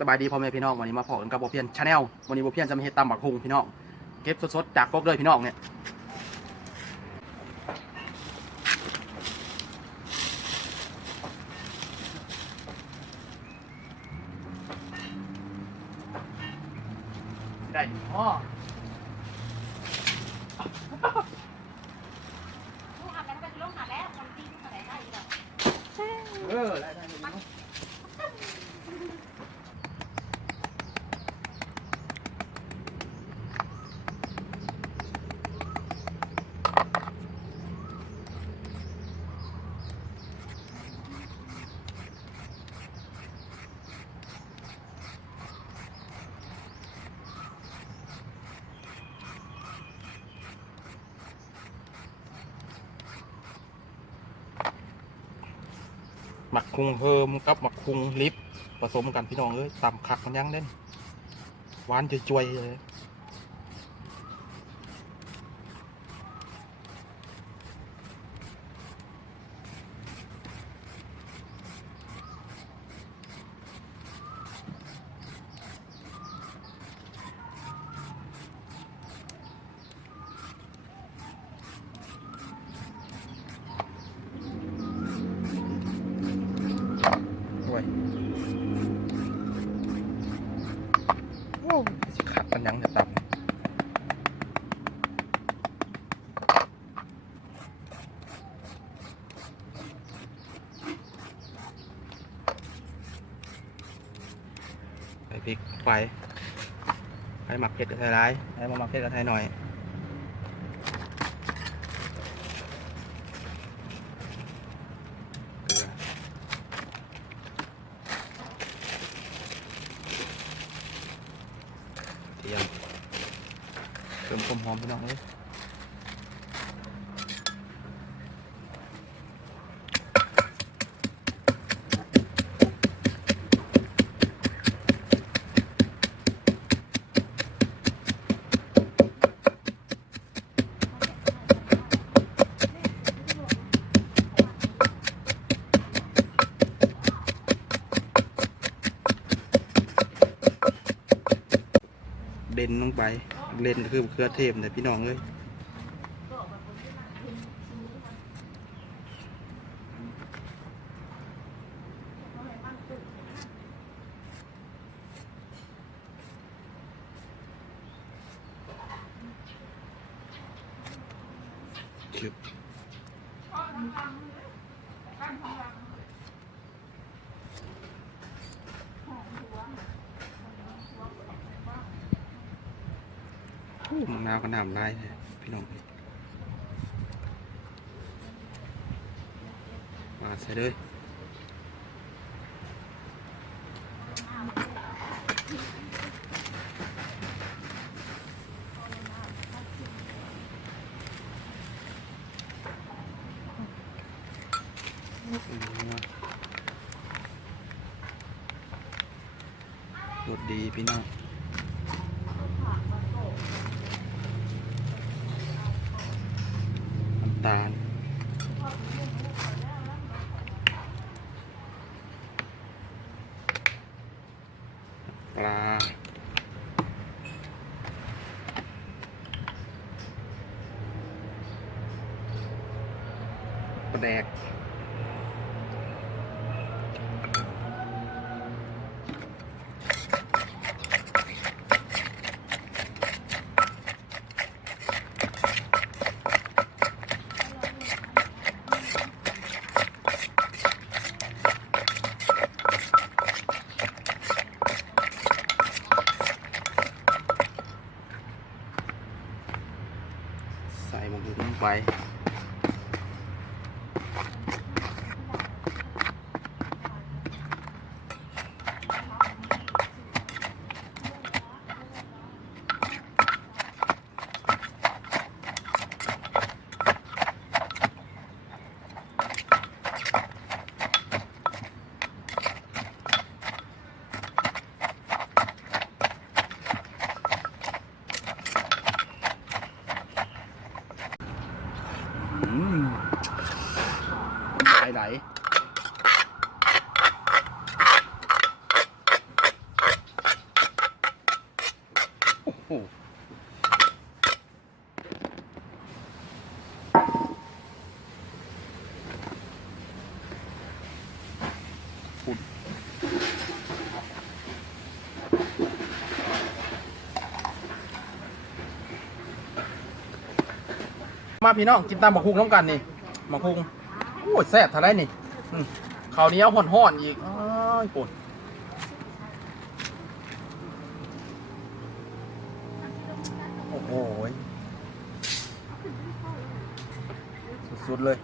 สบายดีพ่อแม่พี่น้องวันนี้มาพอกันกับบัวเพียนชาแนลวันนี้บัวเพียนจะมาเฮ็ดตำบักฮุงพี่น้องเก็บสดๆจากกกเลยพี่น้องเนี่ยได้พ่อ ผู้ทำแล้วก็จะลงหาแล้วมันตีขึ้นมาได้ได้อีกแล้ว เออได้ได้ได้ได้หมัก คุงเพิ่มกับหมักคุงลิฟผสมกันพี่น้องเอ้ยตำคักมันยังเล่นหวานจะจวยเลยโอ้สิขัดกัน ยังจะต่ำใส่พริกไฟไปหมักเผ็ดกับไทยร้ายไปมาหมักเผ็ดกับไทยหน่อย เกลือ เทียมเติ มหอมไปหน่อยเลยเด่นลงไป เล่นคือเครือเทพแต่ยพี่น้องเลยชึบ มะนาวกระหน่ำลายเลยพี่น้องมาใส่เลยรสดีพี่น้อง น้ำตาลปลาปลา แดกใส่หมกลงไป มาพี่น้องกินตามบักคุงน้ำกันนี่บักคุงโอ้ยแซ่บท่าไรนี่ข้าวเหนียวห่อนๆอีกอ้ายปวดโอ้โห ยสุดๆเลย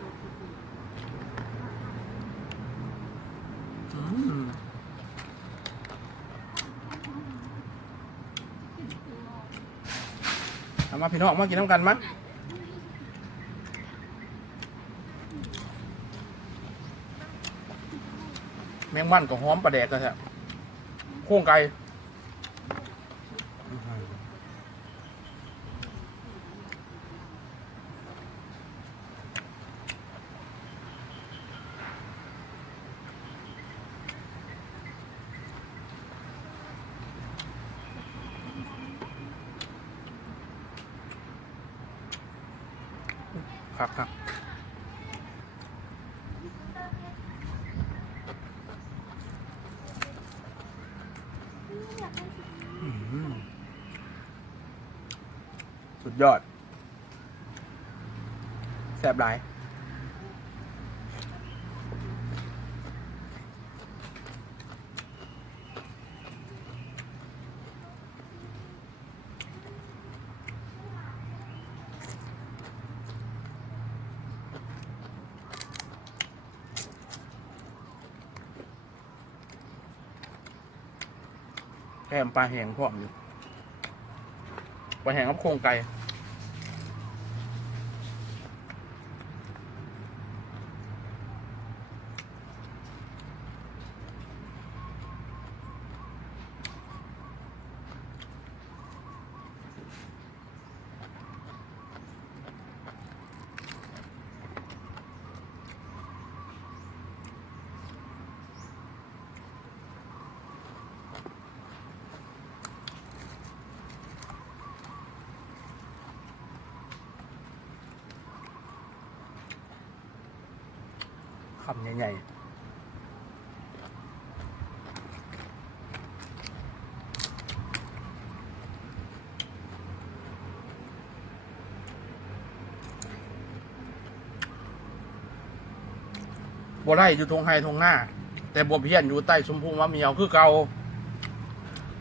อืมเอามาพี่น้องมากินน้ำกันมั้ยแมงวันกับหอมปลาแดกกันแท้โค้งไก่ ครับครับสุดยอด แซ่บหลาย แกมปลาแหงพร้อมอยู่ปลาแหงกับโครงไก่ คำใหญ่ๆบัวไร่อยู่ทงไฮทงหน้า แต่บัวเพี้ยนอยู่ใต้ชมพูมะเมียวคือเก่า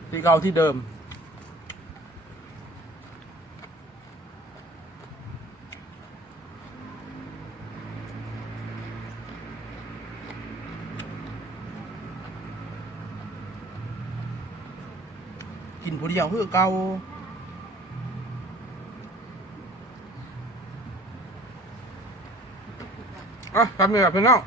ที่เก่าที่เดิม กินผู้เดียวคือเก่าอะทำยังไงพี่น้อง